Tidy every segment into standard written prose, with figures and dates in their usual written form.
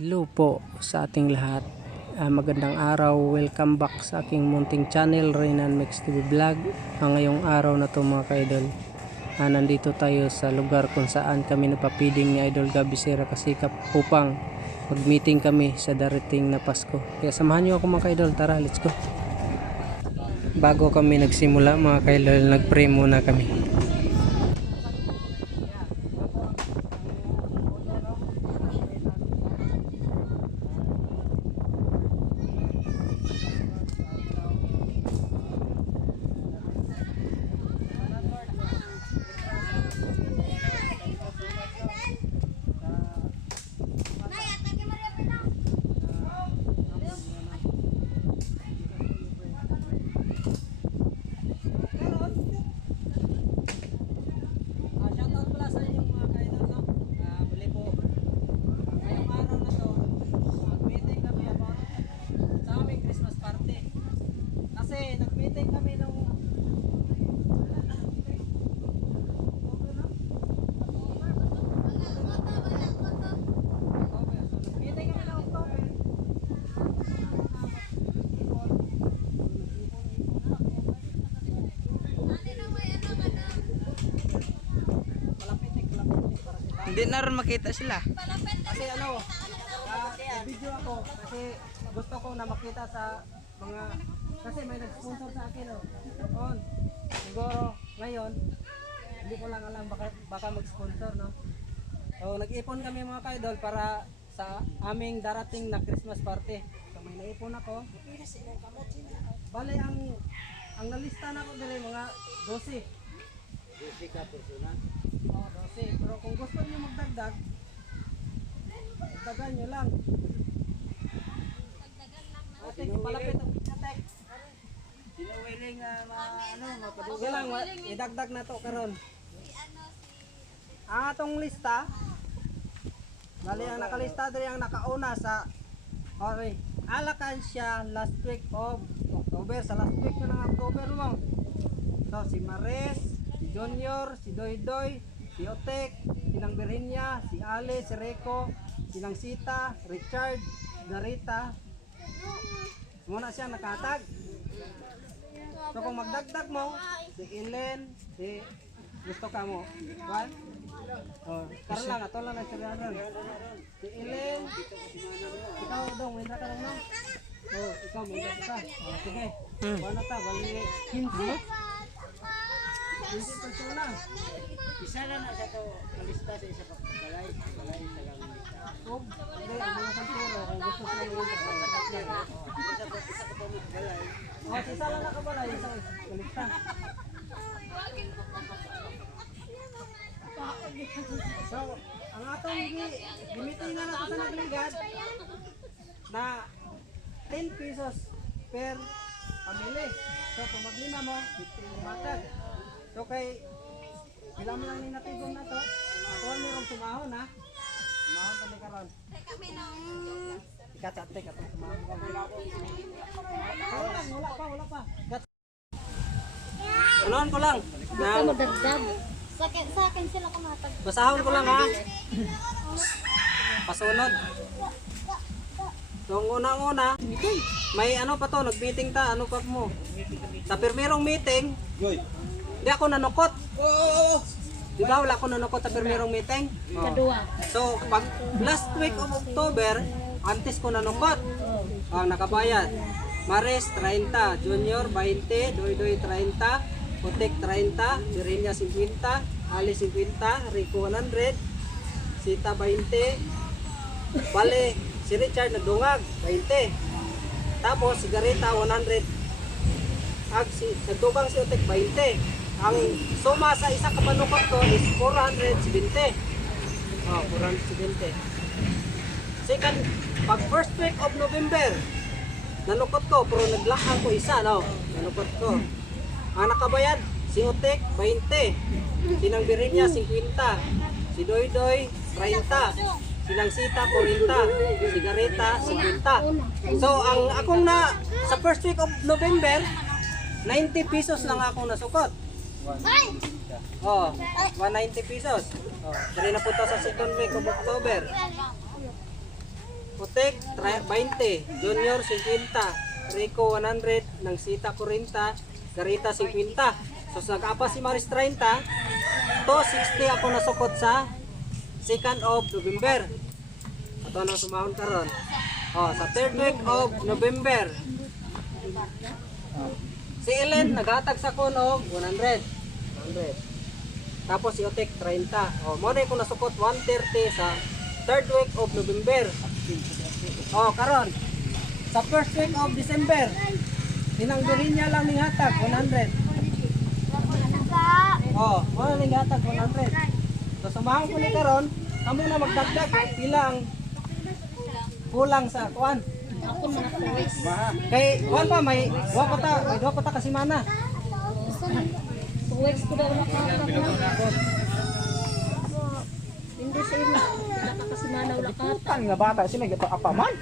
Hello po sa ating lahat. Magandang araw. Welcome back sa aking munting channel, Reynan Mix TV Vlog. Ngayong araw na to mga ka-idol, nandito tayo sa lugar kung saan kami napapiding ni Idol Gabby Sera Kasikap upang mag-meeting kami sa darating na Pasko. Kaya samahan nyo ako mga ka-idol. Tara, let's go. Bago kami nagsimula mga ka-idol, nag-pray muna kami. Hindi na rin makita sila. Kasi video ako kasi gusto ko na makita sa mga, kasi may nag-sponsor sa akin noon. Siguro ngayon hindi ko lang alam, baka mag-sponsor, no. So nag-ipon kami mga ka-idol para sa aming darating na Christmas party. So may naipon ako. Bale ang nalista na ko dire mga 12. 12 ka persona. Oh, 12. Pero kung gusto niyo magdagdag, dagdagan nyo lang. Ate, palapit ang pitatek. Sino willing mapadugay? Sige lang, idagdag na to karon. Ang atong lista, bali ang nakalista diri ang nakauna sa Alakansya last week of October. Sa last week na ng October mo. So si Mares, si Junior, si Doydoy, si Otek, si Nang Virginia, si Ale, si Reco, si Nang Sita, Richard, Garita. Muna siya nakatag. So kung magdagdag mo, si Ellen, si gusto ka mo. One? Oh, karon lang, ato lang na siya ron. Si Ellen, ikaw dong, may ka lang no? Oh, ikaw may ka. Oh, sige. Wala ta, bali 15. 15 persona. Isa na na sa to kalista sa isa pa balay sa lang lista. Oh, hindi, ang mga santero, kung gusto sila yung Isa ka pa mo balay. oh, si Sala na ka pala, isang kalista. So, ang atong gimitin na nato sa nagligad na 10 pesos per pamili. So, kung maglima mo, 15 matag. So, kay ilan mo lang ninatigong na to. Ako ang mayroong sumahon, ha? Sumahon kami karon. Ikatsate ka to. Sumahon kami. Wala pa. Anuhan ko lang. Sa akin sila kumatag. Basahon ko lang, ha? Pasunod. So, ang unang-una, may ano pa to, nag-meeting ta, ano pa mo? Sa pirmerong meeting, di ako nanukot. Di ba wala ako nanukot sa pirmerong meeting? Kadua. So, pag last week of October, antes ko nanukot. Nakabayad. Mares 30, Junior 20, Doydoy 30, Otek 30, Virginia 50, Ali 50, Rico 100, Sita 20, Bale, si Richard nagdungag 20. Tapos si Garita 100. Nagdugang si Otek 20. Ang suma sa isa kapanukot ko is 470. 470. Second, pag first week of November, nanukot ko, pero naglakang ko isa, no? Nanukot ko. Ang nakabayad, si Otek 20, si Nang Virginia 50, si Doydoy 30, si Nang Sita 40, si Garita 50. So ang akong na sa first week of November, 90 pesos lang akong nasukot. Oh, 190 pesos. Oh, dali na po to sa second week of October. Otek 20, Junior 50, Rico 100, nang Sita 40, Garita 50. So sa nag-apa si Maris 30, to 60 ako nasukot sa 2nd of November. Ato na sumahon karon. Oh, sa 3rd week of November. Si Ellen naghatag sa kun og 100. Tapos si Otek 30. Oh, mo na ko nasukot 130 sa 3rd week of November. Oh, karon sa 1st week of December, tinanggirin niya lang ning hatag 100. Oh, mo na ning hatag 100. So sumahon ko ni karon, kamo na magdagdag pila ang kulang sa kuan. Ako na voice. Kay kuan pa may duha pa ta kasi mana. Voice ko daw nakakapag. Hindi sa ina. Nakakasimana wala ka. Kan nga bata sila gato apa man.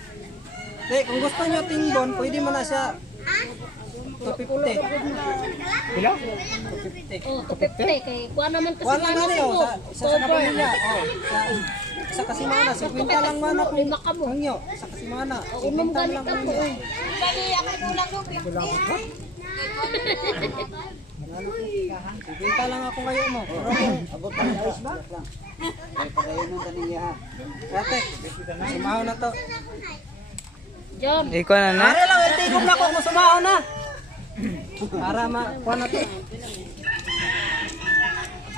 Kung gusto nyo tingbon, pwede mo na siya 250. Pila? 250. Oh, 250 kay kuha naman kasi Kuan lang mana na sa oh, mo. sa kapamilya. Oh, sa kasimana, 50 lang mana kung Lima ka mo. nyo, sa kasimana. Unom 50 galit lang ka kung mo. nyo. Benta lang ako kayo mo. Pero Abot pa sa ayos ba? Ay padayon nang taniya ha. Kate, sumaho na to. John, Ikaw na na. Are lang, itigom na ko kung sumaho na. Para makuha na to.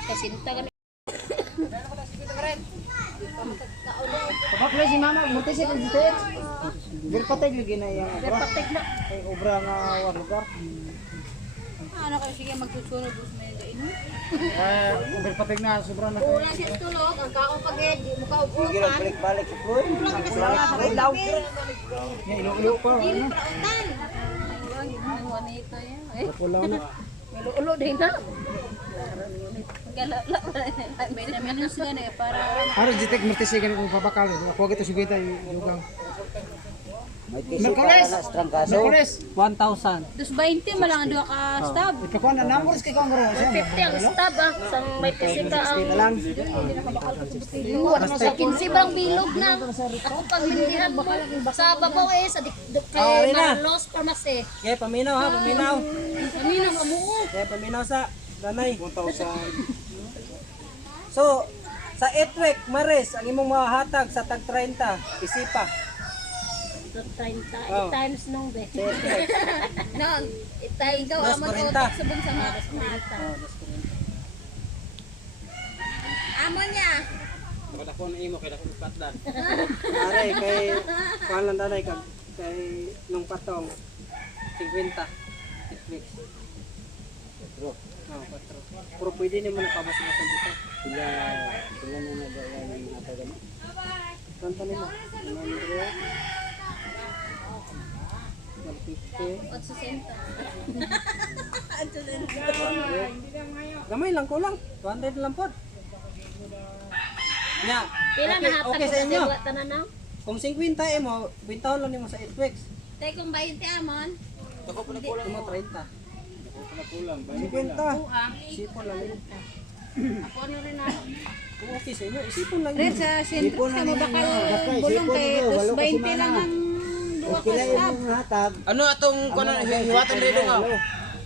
kasinta ka na. Kapag si mama, muti siya dito. Berpatay lagi na yang obra. Patek na. Ay obra nga wa lugar. Ano kayo sige magsusunod sa mga gaino? Berpatay na sobra na. Kulang siya tulog, ang kaong pagid, di mo kaupukan. Balik sa pool. Ilaw. Ya ilo pa. Ang wanita yan. Ay, Pulaw na. Ulo din na. galala. May naman yung sila na para Harus jitek merti siya ganun kung papakal. Ako agad ito sigita yung Merkulis! Merkulis! 1,000. dos 20 malang ang duha ka stab. Ikakuha na numbers kay kong garo. 50 ang stab ah. Sang may kasita ang lang. luwat mo sa 15 bang bilog na. Ako pag bindihan mo sa babaw sa kay Marlos Pharmacy. Okay, paminaw ha, paminaw. Kami na mamuo. Okay, paminaw sa danay. 1,000. So, sa 8 week, Maris, ang imong mahatag sa tag 30, isipa. 30 Oh. times nung be. No, itay daw Dos amon 40. utak sa bunsa mga Amo niya. Are, kay, kuhan lang danay, kay nung patong, 50. 8 weeks. Oh, 4. Pero pwede naman nakabas-basan dito. Sila na nagawa ng atagan. Kanta nila. 100. 150. 860. Gamay lang kulang. 200 lang po. Nya. Pila na hatag Okay sa inyo. sa tanan na? Kung 50 mo, bintahon lang nimo sa 8 weeks. Tay kung 20 amon. Kumo 30. 50. Sipon lang yun. Ako ano rin na. Kung okay sa inyo, isipon lang Red yun. sa sentro sa mo bakal bulong kay dos 20 lang ang duha ka stab. hatag. Ano atong kuno hiwatan dito nga?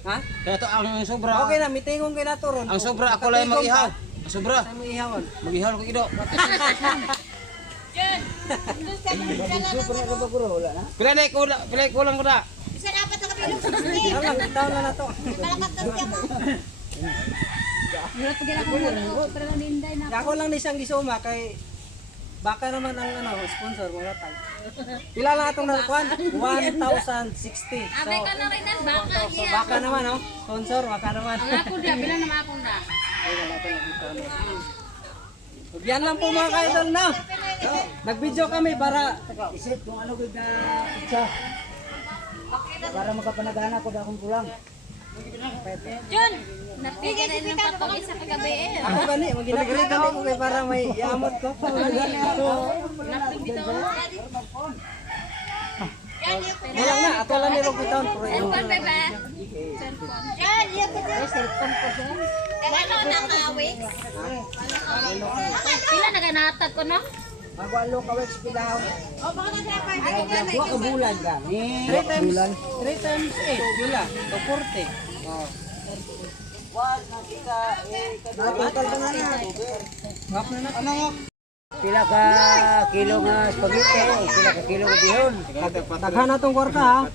Ha? Ito ang sobra. Okay na, mitingong kay nato ron. Ang sobra ako lang mag-ihaw. Ang sobra. Sa mo ihawon. Mag-ihaw ko ido. Pila na kulang ko na. Isa dapat na kabilog sa Down lang, down na nato. Wala pa gina ko mo pero ninday na. Ako lang ni siyang gisuma kay baka naman ang sponsor mo tag. Pila lang atong nakuan? 1,060. So, Abay ka na rin ang baka so baka naman sponsor baka naman. Ang ako dia bilang na akong na. Yan lang po mga ka-idol na. Nag-video kami para Isip kung ano gud na itsa. Para makapanagana ko akong kulang. Jun, napigil na ng patong isa kagabi eh. ako gani maginagri kami ko kay para may iamot ko. Wala na, ato lang ni Rocky Town pro. Cellphone ba ba? Jan, iya ko dyan. Cellphone ko dyan. Ano na ka weeks? Pila na ganatag ko no? Magwalo ka weeks pilaw. Dua ka bulan ka. 3 times 8, yun lang. So 40. Total ka na na. Ngap na na. Ano nga? Pila ka kilo nga spaghetti o pila ka kilo nga bihon. Daghan na tong kwarta ha.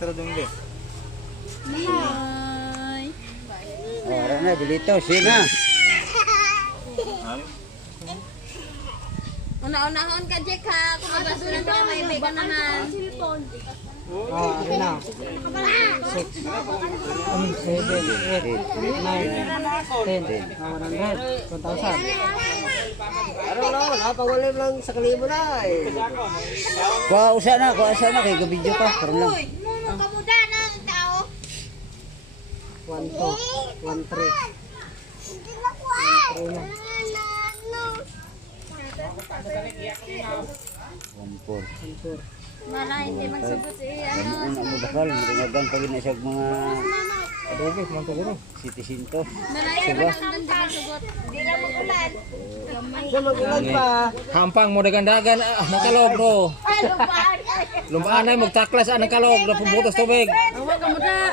Ora na dilito sina. Una-unahon ka, Jack, ha? Kung mabasuran ka, may ka naman. Oh, ano na. 6, 7, 8, 9, 10, 100, 1,000. Araw lang, napawalin lang sa kalibo na eh. Kuha usa na kay gabidyo ka, karon lang. Kamuda na ang tao. 1, 2, 1, 3. Wampor. Wala, hindi magsagot ano. Ano mo bakal, maringagan pa rin na siya mga Adobe, man to guro. sitisinto. Wala, hindi magsagot. Hindi lang magulan. Magulan pa. Hampang mo dagan-dagan nakalog bro. Ay, lupaan. Lumpaan ay magtaklas ang nakalog na pubutas tubig. Awa ka mo da.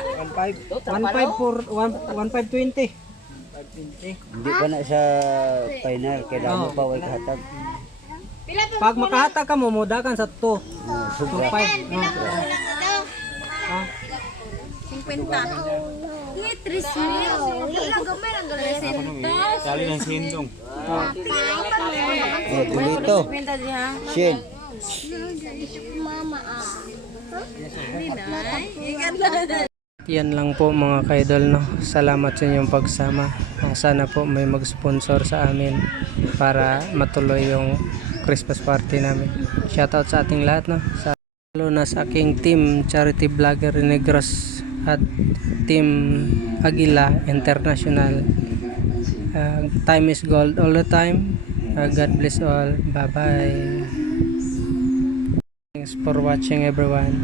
1,520. Hindi pa na sa final, kailangan mo pa way kahatag. Pag makahatag ka mo, mudakan sa 2. Sobra. 5. Ah. 50. Ni 3,000. Wala gamay lang galas. Sali ng sindong. Oh, dilito. Shin. Mama ah. Yan lang po mga kaidol, no. Salamat sa inyong pagsama. Sana po may mag-sponsor sa amin para matuloy yung Christmas party namin. Shoutout sa ating lahat, no. Lalo na sa aking team Charity Vlogger Negros at Team Aguila International. Time is gold all the time. God bless all. Bye bye. Thanks for watching everyone.